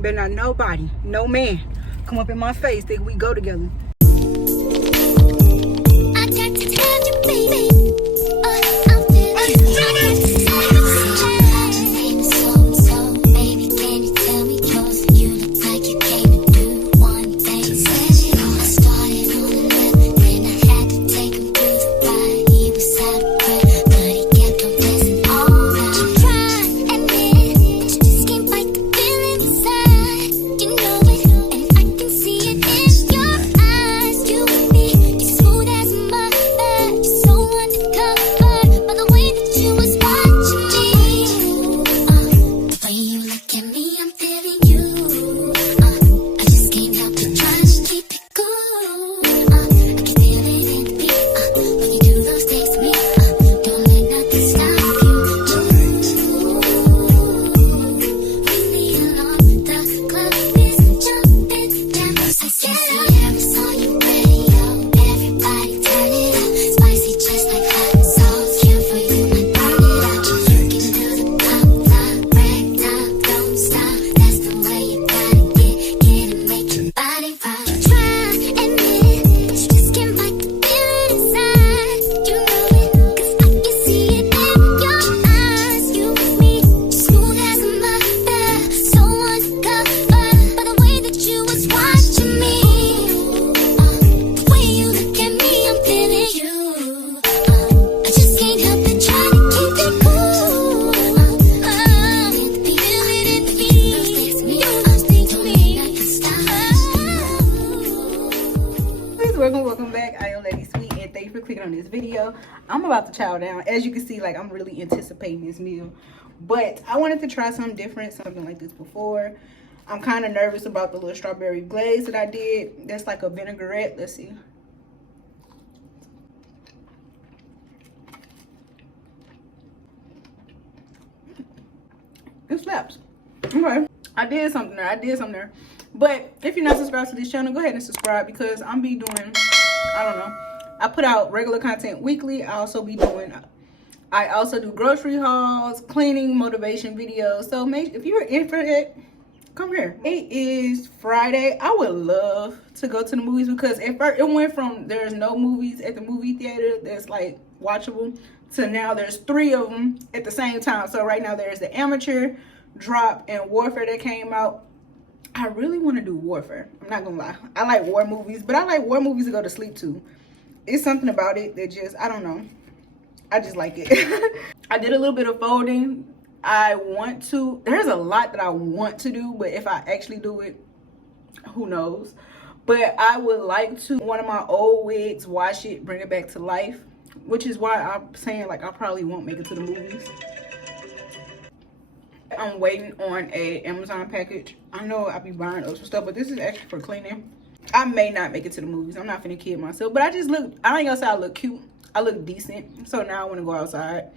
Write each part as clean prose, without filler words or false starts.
Better not nobody, no man, come up in my face that we go together. I got to tell you, baby. I'm feeling so, baby, can you tell me close? You look like you came to do one thing. I started on the left, then I had to take him to the right. He was out of breath, but he kept on dancing all right. Try and admit that you just can't fight the feeling inside. You know it, and I can see it in your eyes. You and me, you're smooth as a mother. You're so undercover by the way that you was watching me. The way you look at me, I'm feeling you. I just can't help but try to keep it cool. I can feel it in me when you do those things to me. Don't let nothing stop you. Really alone, the club is jumping down. I see Sierra's on your radio. Everybody turn it up. Spicy just like hot sauce. Cute for you, I burn it up. You can do the pop, top, break, top, don't stop. That's the way you gotta get and make your body rock. Try and admit that you just can't fight the feeling inside. You know it, 'cause I can see it in your eyes. You and me, smooth as a mother, so undercover by the way that you was watching me. The way you look at me, I'm feeling you. I just can't help but try to keep it cool. Feel it in me. You must think to me. Please welcome back. I am Lady Sweet, and thank you for clicking on this video. I'm about to chow down. As you can see, like, I'm really anticipating this meal, but I wanted to try something different, something like this before. I'm kind of nervous about the little strawberry glaze that I did. That's like a vinaigrette. Let's see. It slaps. Okay, I did something there. But if you're not subscribed to this channel, go ahead and subscribe, because I'm be doing, I don't know, I put out regular content weekly. I also do grocery hauls, cleaning, motivation videos. So if you're in for it, come here. It is Friday. I would love to go to the movies, because at first it went from there's no movies at the movie theater that's like watchable to now there's 3 of them at the same time. So right now there's the Amateur, Drop, and Warfare that came out. I really want to do Warfare. I'm not gonna lie. I like war movies, but I like war movies to go to sleep to. It's something about it that just, I don't know. I just like it. I did a little bit of folding. There's a lot that I want to do, but if I actually do it, who knows? But I would like to, one of my old wigs, wash it, bring it back to life, which is why I'm saying, like, I probably won't make it to the movies. I'm waiting on a Amazon package. I know I'll be buying up some stuff, but this is actually for cleaning. I may not make it to the movies. I'm not finna kid myself, but I ain't gonna say I look cute. I look decent. So now I want to go outside.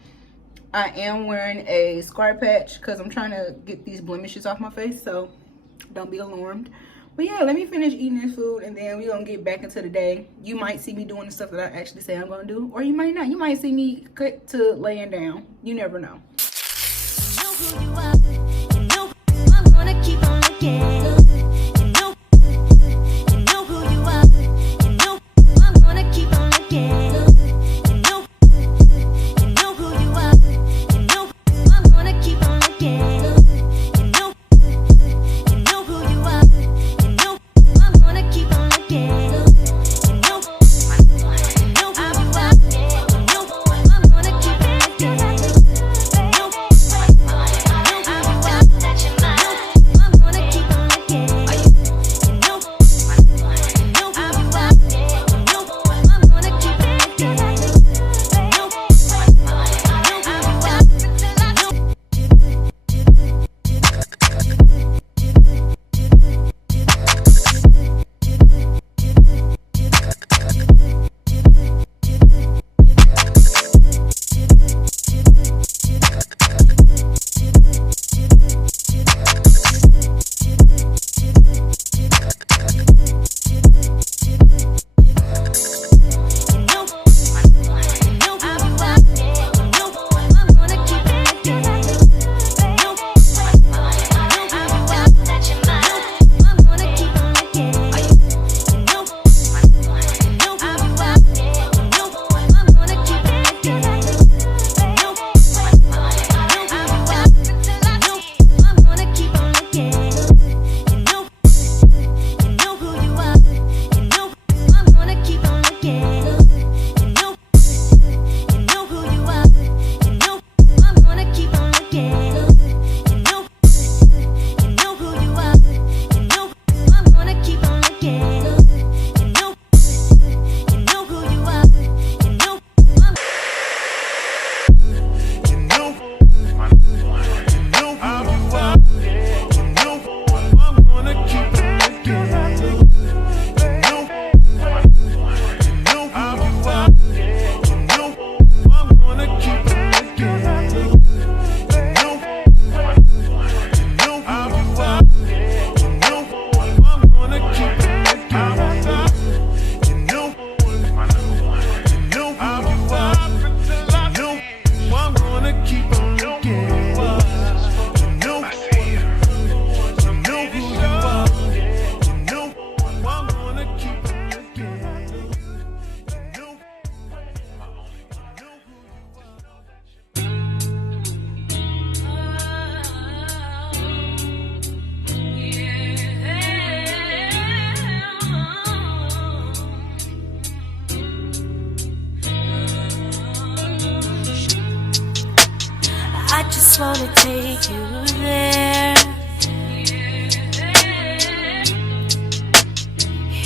I am wearing a scar patch because I'm trying to get these blemishes off my face, so don't be alarmed. But yeah, let me finish eating this food, and then we're gonna get back into the day. You might see me doing the stuff that I actually say I'm gonna do, or you might not. You might see me cut to laying down. You never know. Who you are, you know I wanna keep on looking. You know who you are, you know I wanna keep on looking. You know who you are, you know I wanna keep on looking. You know who you are, you know I wanna keep on looking.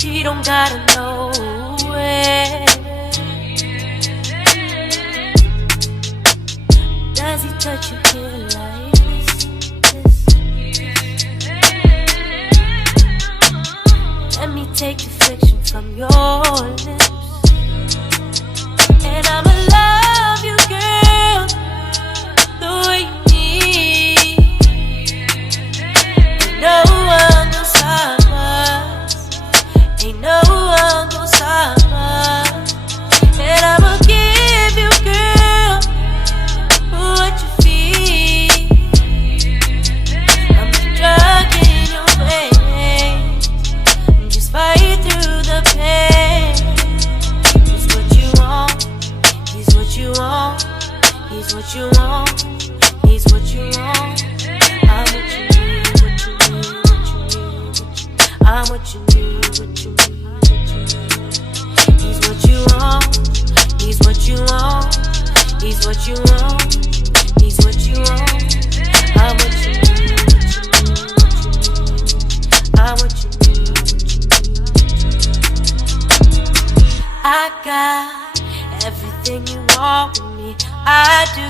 he don't gotta know it. Does he touch you here like this? Let me take the friction from your lips, and I'ma love you, girl, the way you need. Ain't no one gon' stop us. Ain't no one gon' stop us. And I'ma give you, girl, what you feel. I'm the drug in your veins. Just fight through the pain. He's what you want. He's what you want. He's what you want. He's what you want. I'm what you need. What you need. What you need. I'm what you need. What you need. What you need. He's what you want. He's what you want. He's what you want. He's what you want. I'm what you need. What you need. What you need. I'm what you need. I got everything you want with me. I do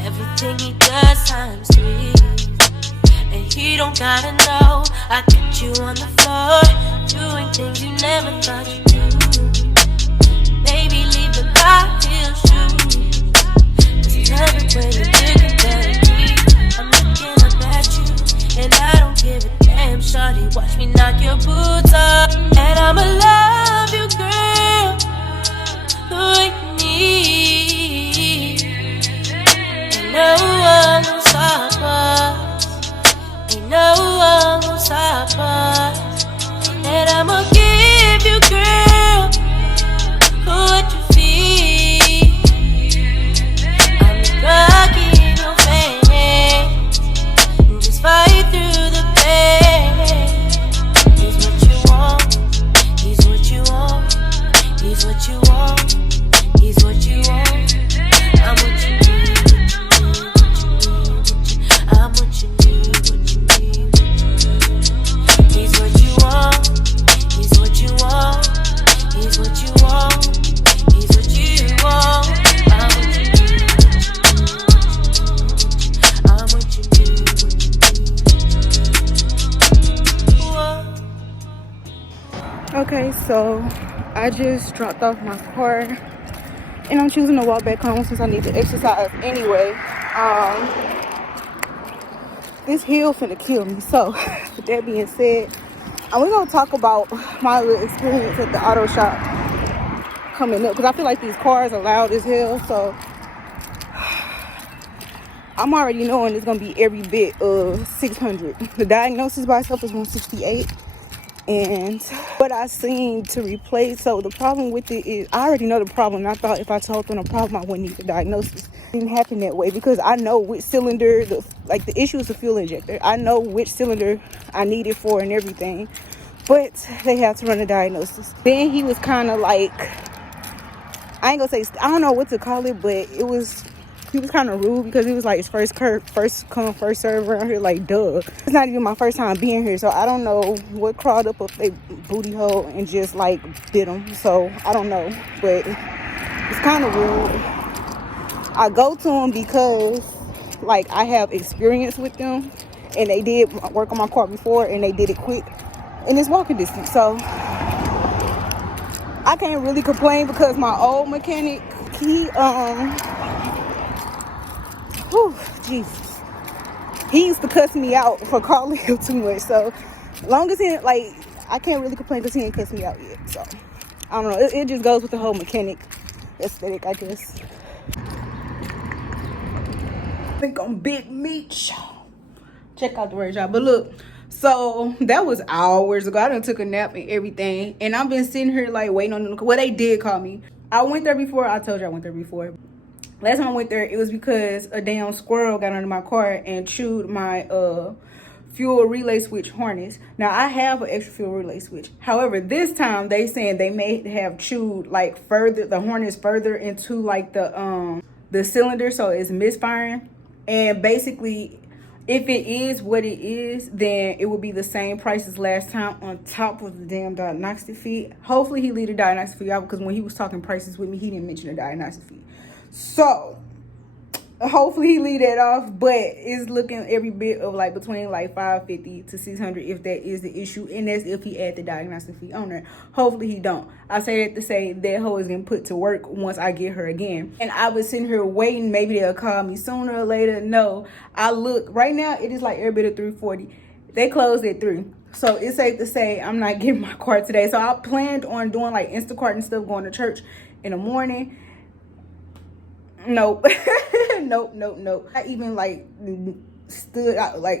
everything he does times 3. And he don't gotta know. I got you on the floor, doing things you never thought you'd do. Maybe leave the high heel shoes, 'cause he love it when you're looking better than me. I'm looking up at you, and I don't give a damn. Shawty, watch me knock your boots off. And I'ma love you, girl, the way you need. Ain't no one gon' stop us. Ain't no one gon' stop us. And I'ma give you, girl, what you feel. I'm the drug in your veins. Just fight through the pain. He's what you want. He's what you want. He's what you want. He's what you want. I'm what you need. I'm what you need. What you need. He's what you want. He's what you want. He's what you want. He's what you want. I'm what you need. I'm what you need. What you need. Whoa. Okay, so I just dropped off my car and I'm choosing to walk back home since I need to exercise anyway. This hill finna kill me. So with that being said, we're gonna talk about my little experience at the auto shop coming up, because I feel like these cars are loud as hell. So I'm already knowing it's gonna be every bit of 600. The diagnosis by itself is 168. And what I seen to replace, so the problem with it is I already know the problem. I thought if I told them the problem, I wouldn't need the diagnosis. It didn't happen that way, because I know which cylinder, the issue is the fuel injector. I know which cylinder I need it for and everything, but they have to run a diagnosis. Then he was kind of like, I ain't gonna say, I don't know what to call it, but he was kind of rude, because it was like his first come, first serve around here. Like, duh. It's not even my first time being here, so I don't know what crawled up their booty hole and just like bit them. So I don't know, but it's kind of rude. I go to them because like I have experience with them, and they did work on my car before, and they did it quick, and it's walking distance. So I can't really complain, because my old mechanic, he Jesus, he used to cuss me out for calling him too much. So long as he, like, I can't really complain because he ain't cussed me out yet. So I don't know, it just goes with the whole mechanic aesthetic, I guess. I think I'm big meat. Check out the word, y'all. But look, so that was hours ago. I done took a nap and everything, and I've been sitting here like waiting on them. Well, they did call me. I went there before. I told you I went there before. Last time I went there, it was because a damn squirrel got under my car and chewed my fuel relay switch harness. Now, I have an extra fuel relay switch. However, this time they saying they may have chewed like further, the harness further into like the cylinder, so it's misfiring. And basically, If it is what it is, then it would be the same price as last time on top of the damn diagnostic fee. Hopefully he leave the diagnostic fee out, because when he was talking prices with me, he didn't mention the diagnostic fee. So hopefully he leave that off, but it's looking every bit of like between like $550 to $600 if that is the issue, and that's if he add the diagnostic fee on there. Hopefully he don't. I say that to say that hoe is getting put to work once I get her again. And I was sitting here waiting, maybe they'll call me sooner or later. No, I look right now, it is like every bit of 3:40. They closed at 3, so it's safe to say I'm not getting my car today. So I planned on doing like Instacart and stuff, going to church in the morning. Nope. nope. I even like stood out, like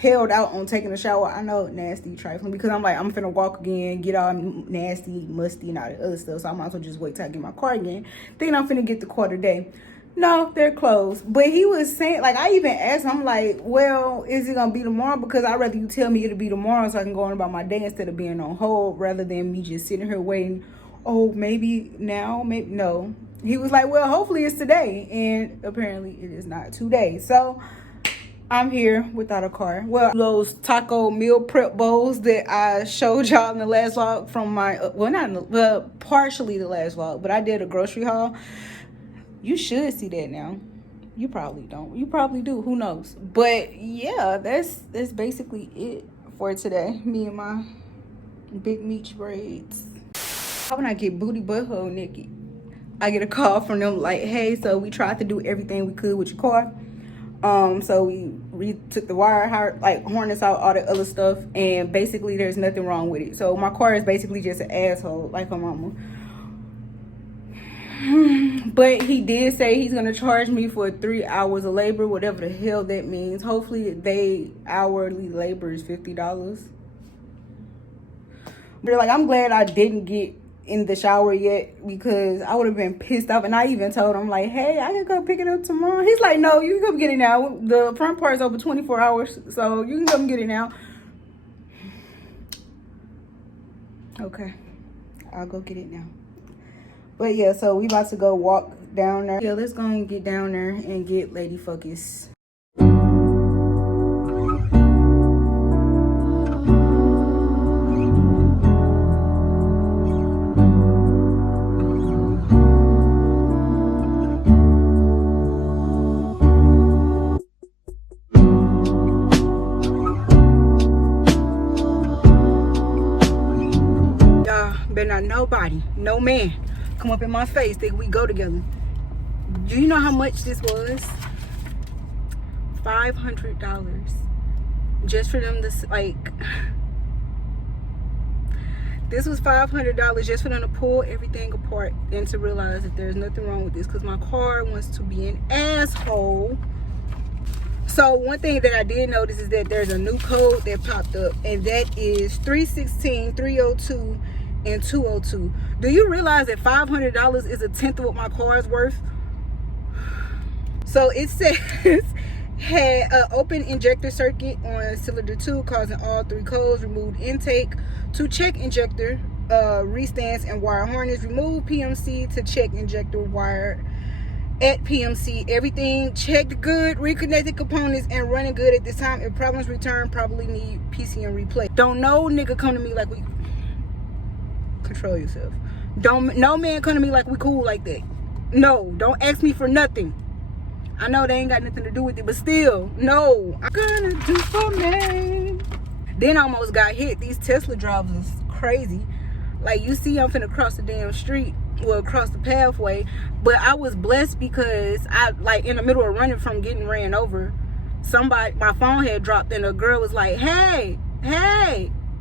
held out on taking a shower. I know, nasty trifling, because I'm like, I'm finna walk again, get all nasty, musty, and all that other stuff. So I might as well just wait till I get my car again. Then I'm finna get the car today. No, they're closed. But he was saying, like, I even asked him, I'm like, well, is it gonna be tomorrow? Because I'd rather you tell me it'll be tomorrow so I can go on about my day instead of being on hold, rather than me just sitting here waiting. Oh, maybe now, maybe no. He was like, well, hopefully it's today. And apparently it is not today. So I'm here without a car. Well, those taco meal prep bowls that I showed y'all in the last vlog from my, partially the last vlog, but I did a grocery haul. You should see that now. You probably don't. You probably do. Who knows? But yeah, that's basically it for today. Me and my big meat braids. When I get booty butthole naked, I get a call from them like, hey, so we tried to do everything we could with your car. So we took the wire, harness out, all the other stuff, and basically there's nothing wrong with it. So my car is basically just an asshole, like her mama. But he did say he's gonna charge me for 3 hours of labor, whatever the hell that means. Hopefully they hourly labor is $50. But like, I'm glad I didn't get in the shower yet, because I would have been pissed off. And I even told him like, hey, I can go pick it up tomorrow. He's like, no, you can come get it now. The front part is over 24 hours, so you can come get it now. Okay, I'll go get it now. But yeah, so we about to go walk down there. Yeah, let's go and get down there and get Lady Focus. Better not nobody, no man, come up in my face that we go together. Do you know how much this was? $500 just for them to, like, this was $500 just for them to pull everything apart and to realize that there's nothing wrong with this, because my car wants to be an asshole. So one thing that I did notice is that there's a new code that popped up, and that is 316, 302 and 202. Do you realize that $500 is a tenth of what my car is worth? So it says had an open injector circuit on cylinder 2 causing all 3 codes, removed intake to check injector, restance and wire harness, remove PMC to check injector wire at PMC, everything checked good, reconnected components and running good at this time. If problems return, probably need PCM replay. Don't no nigga come to me like we, control yourself. No man come to me like we cool like that. No, don't ask me for nothing. I know they ain't got nothing to do with it, but still, no. I'm gonna do for me. Then I almost got hit. These Tesla drivers is crazy. Like, you see, I'm finna cross the damn street, well, across the pathway, but I was blessed because I, like, in the middle of running from getting ran over, somebody, my phone had dropped and a girl was like, hey,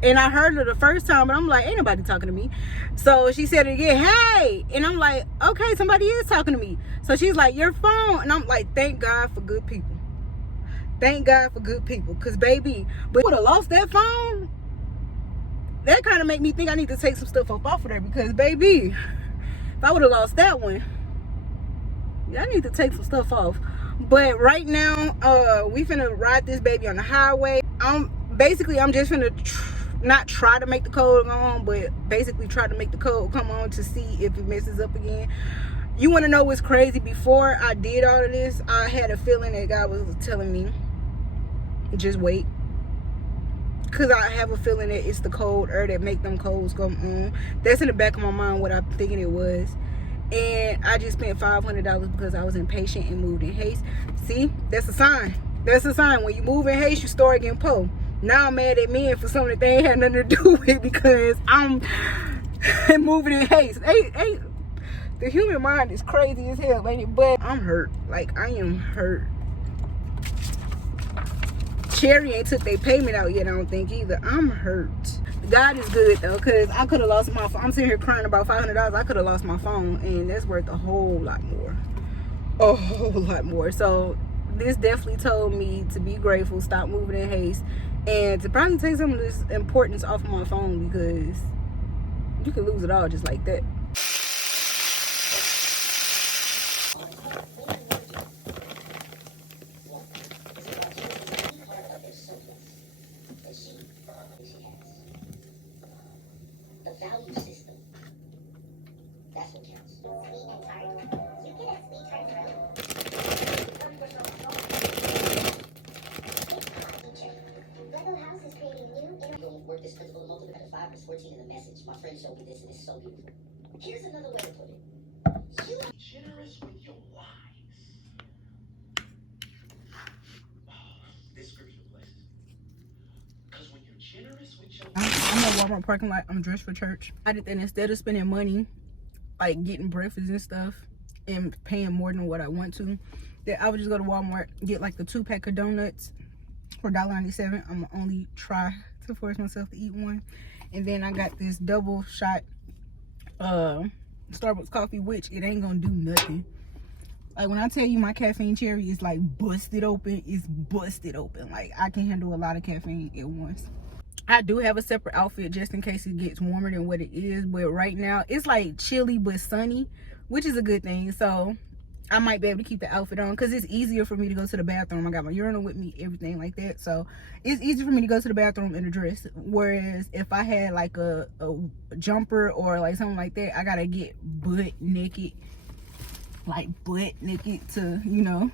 and I heard her the first time, but I'm like, ain't nobody talking to me. So she said it again, hey, and I'm like, okay, somebody is talking to me. So she's like, your phone, and I'm like, thank God for good people. Thank God for good people, because baby, but would have lost that phone. That kind of make me think I need to take some stuff up off of there, because baby, if I would have lost that one, yeah, I need to take some stuff off. But right now, we finna ride this baby on the highway. I'm just finna not try to make the code come on, but basically try to make the code come on to see if it messes up again. You want to know what's crazy? Before I did all of this, I had a feeling that God was telling me just wait. Because I have a feeling that it's the cold air that make them colds come on. That's in the back of my mind what I'm thinking it was. And I just spent $500 because I was impatient and moved in haste. See, that's a sign. That's a sign. When you move in haste, you start getting po. Now I'm mad at men for something that they ain't had nothing to do with because I'm moving in haste. Hey, the human mind is crazy as hell, ain't it? But I'm hurt. Like, I am hurt. Cherry ain't took their payment out yet, I don't think either. I'm hurt. God is good though, because I could have lost my phone. I'm sitting here crying about $500. I could have lost my phone, and that's worth a whole lot more. A whole lot more. So this definitely told me to be grateful, stop moving in haste, and to probably take some of this importance off of my phone, because you can lose it all just like that. The value system. That's what counts. Sweet and tart. You get a sweet tart throat. Lego House is creating new inner work this principle of multiplication 5 plus 14 in the message. My friend showed me this and it's so beautiful. Here's another way to put it. You are generous with your lives. This scripture blesses. Because when you're generous with your I'm at Walmart parking lot. I'm dressed for church. I did that instead of spending money, like getting breakfast and stuff, and paying more than what I want to, that I would just go to Walmart, get like the 2-pack of donuts for $1.97. I'm gonna only try to force myself to eat one. And then I got this double shot Starbucks coffee, which it ain't gonna do nothing. Like, when I tell you my caffeine cherry is like busted open, it's busted open. Like, I can handle a lot of caffeine at once. I do have a separate outfit just in case it gets warmer than what it is, but right now it's like chilly but sunny, which is a good thing. So I might be able to keep the outfit on because it's easier for me to go to the bathroom. I got my urinal with me, everything like that, so it's easy for me to go to the bathroom in a dress. Whereas if I had like a jumper or like something like that, I gotta get butt naked, like butt naked to, you know,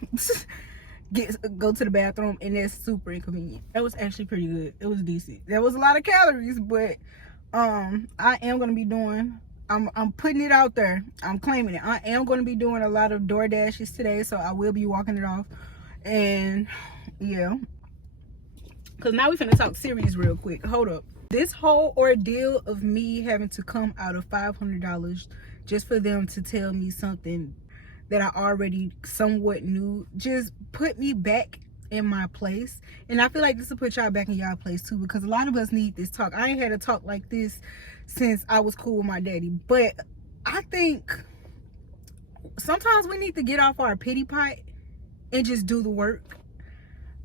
go to the bathroom, and that's super inconvenient. That was actually pretty good. It was decent. There was a lot of calories, but I am gonna be doing, I'm putting it out there, I'm claiming it, I am going to be doing a lot of door dashes today, so I will be walking it off. And yeah, because now we finna talk serious real quick. Hold up. This whole ordeal of me having to come out of $500 just for them to tell me something that I already somewhat knew just put me back in my place. And I feel like this will put y'all back in y'all place too, because a lot of us need this talk. I ain't had a talk like this since I was cool with my daddy, but I think sometimes we need to get off our pity pot and just do the work.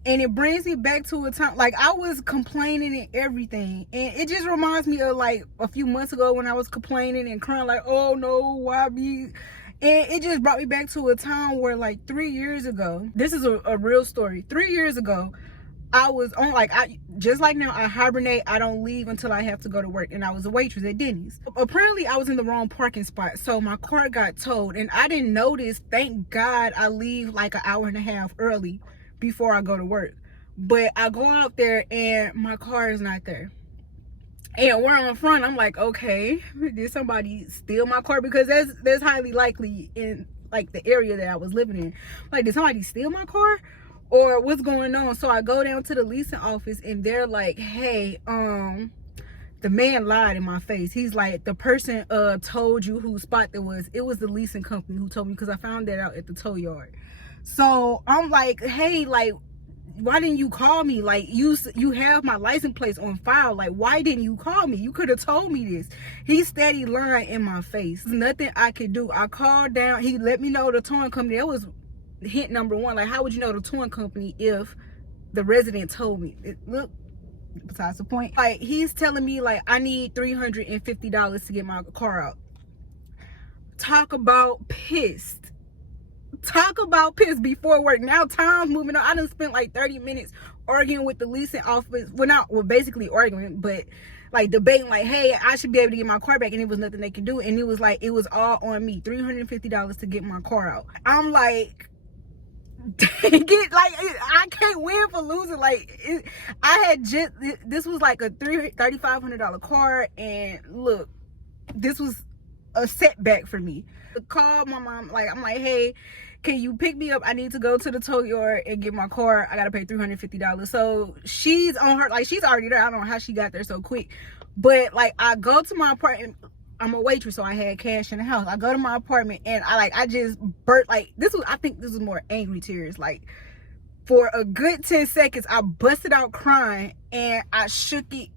And it brings me back to a time, like, I was complaining and everything, and it just reminds me of like a few months ago when I was complaining and crying like, oh no, why me? And it just brought me back to a time where, like, 3 years ago, this is a real story. 3 years ago, I was on, like, just like now, I hibernate. I don't leave until I have to go to work. And I was a waitress at Denny's. Apparently, I was in the wrong parking spot, so my car got towed. And I didn't notice. Thank God I leave like an hour and a half early before I go to work. But I go out there, and my car is not there. And we're on front, I'm like, okay, did somebody steal my car? Because that's highly likely in like the area that I was living in. Like, did somebody steal my car? Or what's going on? So I go down to the leasing office, and they're like, hey, the man lied in my face. He's like, the person told you whose spot it was the leasing company who told me, because I found that out at the tow yard. So I'm like, hey, like, why didn't you call me? Like, you have my license plates on file. Like, why didn't you call me? You could have told me this. He steady lying in my face. There's nothing I could do. I called down. He let me know the towing company. That was hint number one. Like, how would you know the towing company if the resident told me? Look, besides the point. Like, he's telling me, like, I need $350 to get my car out. Talk about pissed. Talk about piss before work. Now time's moving on. I done spent like 30 minutes arguing with the leasing office. Well, basically arguing, but like debating, like, hey, I should be able to get my car back, and it was nothing they could do. And it was like, it was all on me. $350 to get my car out. I'm like, get like I can't win for losing. Like I had just this was like a $3,500 car, and look, this was a setback for me. I called my mom, like I'm like, hey, can you pick me up? I need to go to the tow yard and get my car. I gotta pay $350. So she's on her, like she's already there. I don't know how she got there so quick, but like I go to my apartment. I'm a waitress, so I had cash in the house. I go to my apartment and I just burst. Like I think this was more angry tears. Like for a good 10 seconds, I busted out crying and I shook it,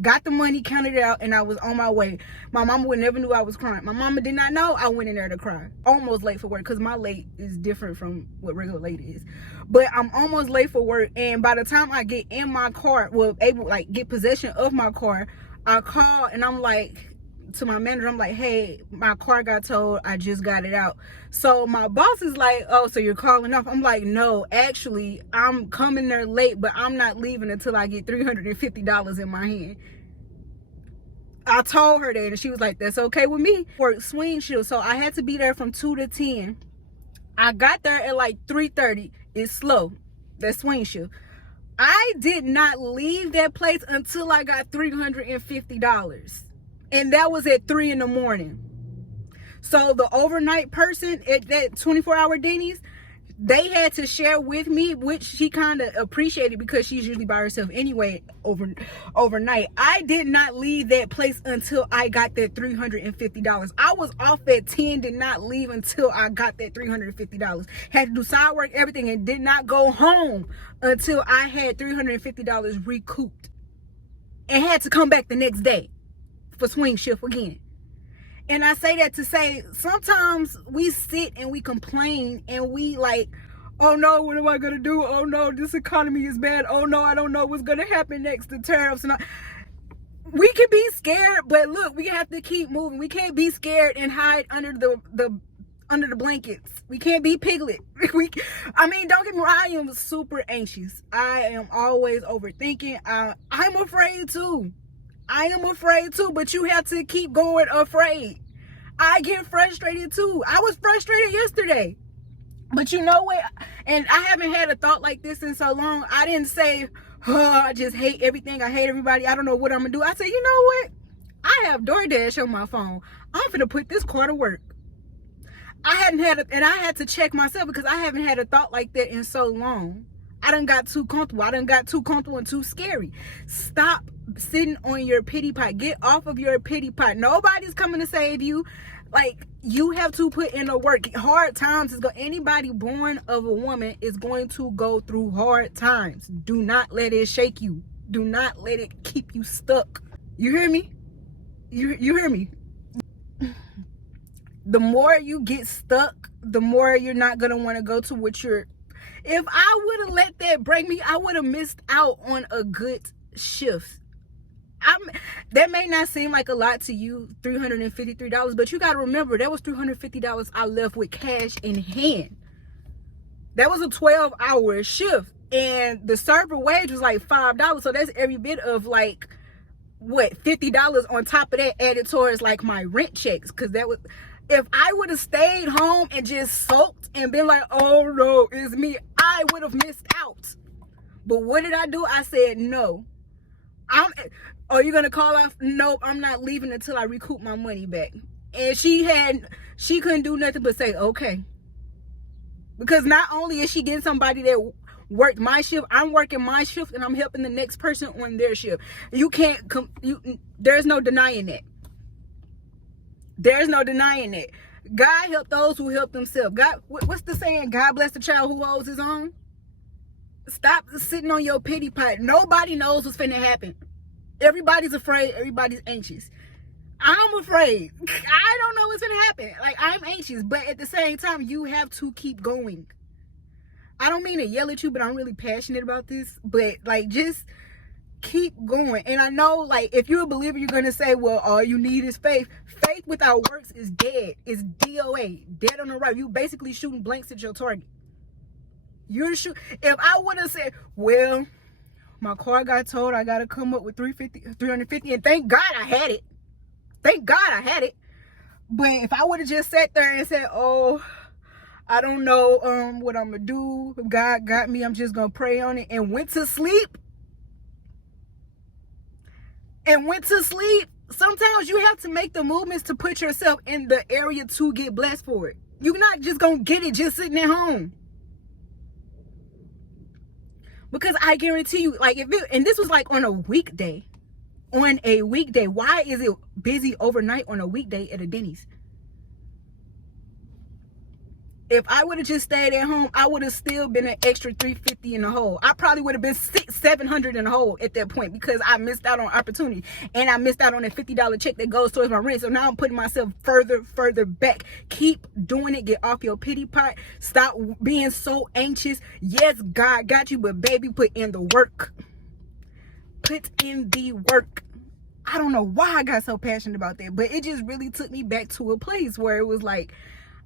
got the money, counted it out, and I was on my way. My mama would never knew I was crying. My mama did not know I went in there to cry. Almost late for work, because my late is different from what regular late is. But I'm almost late for work, and by the time I get in my car, well, able like get possession of my car, I call and I'm like, to my manager, I'm like, hey, my car got towed, I just got it out. So my boss is like, oh, so you're calling off? I'm like, no, actually I'm coming there late, but I'm not leaving until I get $350 in my hand. I told her that, and she was like, that's okay with me. For swing shift, so I had to be there from 2 to 10. I got there at like 3:30. It's slow, that swing shift. I did not leave that place until I got $350. And that was at 3 in the morning. So the overnight person at that 24-hour Denny's, they had to share with me, which she kind of appreciated because she's usually by herself anyway overnight. I did not leave that place until I got that $350. I was off at 10, did not leave until I got that $350. Had to do side work, everything, and did not go home until I had $350 recouped. And had to come back the next day for swing shift again. And I say that to say, sometimes we sit and we complain and we like, oh no, what am I gonna do? Oh no, this economy is bad. Oh no, I don't know what's gonna happen next, the tariffs and all. We can be scared, but look, we have to keep moving. We can't be scared and hide under the blankets. We can't be Piglet. I mean, don't get me wrong, I am super anxious. I am always overthinking. I'm afraid too. I am afraid too, but you have to keep going afraid. I get frustrated too. I was frustrated yesterday. But you know what? And I haven't had a thought like this in so long. I didn't say, oh, I just hate everything. I hate everybody. I don't know what I'm going to do. I said, you know what? I have DoorDash on my phone. I'm going to put this car to work. I hadn't had and I had to check myself because I haven't had a thought like that in so long. I done got too comfortable. I done got too comfortable and too scary. Stop sitting on your pity pot. Get off of your pity pot. Nobody's coming to save you. Like, you have to put in the work. Hard times anybody born of a woman is going to go through hard times. Do not let it shake you. Do not let it keep you stuck. You hear me? You hear me? The more you get stuck, the more you're not gonna want to go to what you're. If I would have let that break me, I would have missed out on a good shift. That may not seem like a lot to you, $353, but you got to remember, that was $350 I left with cash in hand. That was a 12-hour shift, and the server wage was like $5, so that's every bit of like, what, $50 on top of that added towards like my rent checks, because that was... If I would have stayed home and just sulked and been like, oh no, it's me, I would have missed out. But what did I do? I said, no. Are you going to call off? Nope, I'm not leaving until I recoup my money back. And she couldn't do nothing but say, okay. Because not only is she getting somebody that worked my shift, I'm working my shift and I'm helping the next person on their shift. You can't, there's no denying that. There's no denying it. God help those who help themselves. God, what's the saying? God bless the child who holds his own. Stop sitting on your pity pot. Nobody knows what's finna happen. Everybody's afraid. Everybody's anxious. I'm afraid. I don't know what's finna happen. Like, I'm anxious, but at the same time, you have to keep going. I don't mean to yell at you, but I'm really passionate about this. But like, just keep going. And I know, like, if you're a believer, you're gonna say, well, all you need is faith. Faith without works is dead. It's DOA, dead on the right. You basically shooting blanks at your target. You're shooting. If I would have said, well, my car got towed, I gotta come up with $350, and thank God I had it. Thank God I had it. But if I would have just sat there and said, oh, I don't know what I'm gonna do. If God got me, I'm just gonna pray on it. And went to sleep. Sometimes you have to make the movements to put yourself in the area to get blessed for it. You're not just gonna get it just sitting at home. Because I guarantee you, like, and this was like on a weekday. On a weekday. Why is it busy overnight on a weekday at a Denny's? If I would have just stayed at home, I would have still been an extra $350 in the hole. I probably would have been $700 in the hole at that point, because I missed out on opportunity, and I missed out on a $50 check that goes towards my rent. So now I'm putting myself further back. Keep doing it. Get off your pity pot. Stop being so anxious. Yes, God got you, but baby, put in the work. Put in the work. I don't know why I got so passionate about that, but it just really took me back to a place where it was like,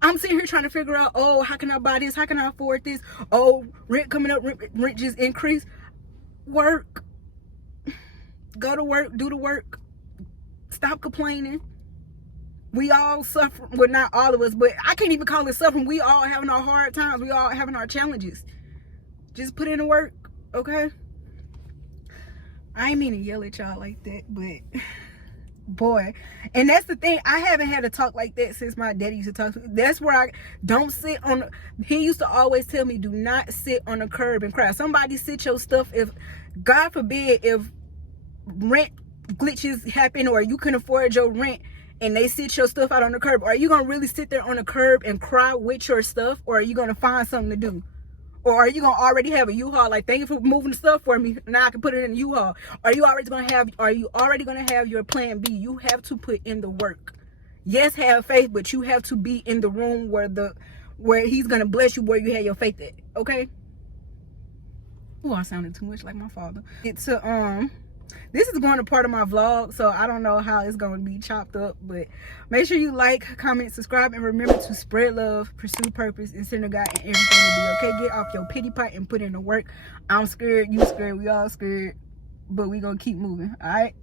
I'm sitting here trying to figure out, oh, how can I buy this? How can I afford this? Oh, rent coming up, rent just increased. Work. Go to work, do the work. Stop complaining. We all suffer. Well, not all of us, but I can't even call it suffering. We all having our hard times. We all having our challenges. Just put in the work, okay? I ain't mean to yell at y'all like that, but boy. And that's the thing, I haven't had a talk like that since my daddy used to talk to me. That's where I don't sit on. He used to always tell me, do not sit on the curb and cry. Somebody sit your stuff. If God forbid, if rent glitches happen or you can afford your rent and they sit your stuff out on the curb, are you gonna really sit there on the curb and cry with your stuff, or are you gonna find something to do? Or are you gonna already have a U-Haul? Like, thank you for moving the stuff for me. Now I can put it in a U-Haul. Are you already gonna have your plan B? You have to put in the work. Yes, have faith, but you have to be in the room where he's gonna bless you, where you have your faith at. Okay? Oh, I sounded too much like my father. This is going to part of my vlog, so I don't know how it's going to be chopped up, but make sure you like, comment, subscribe, and remember to spread love, pursue purpose, and send a God, and everything will be okay. Get off your pity pot and put in the work. I'm scared, you scared, we all scared, but we gonna keep moving. All right?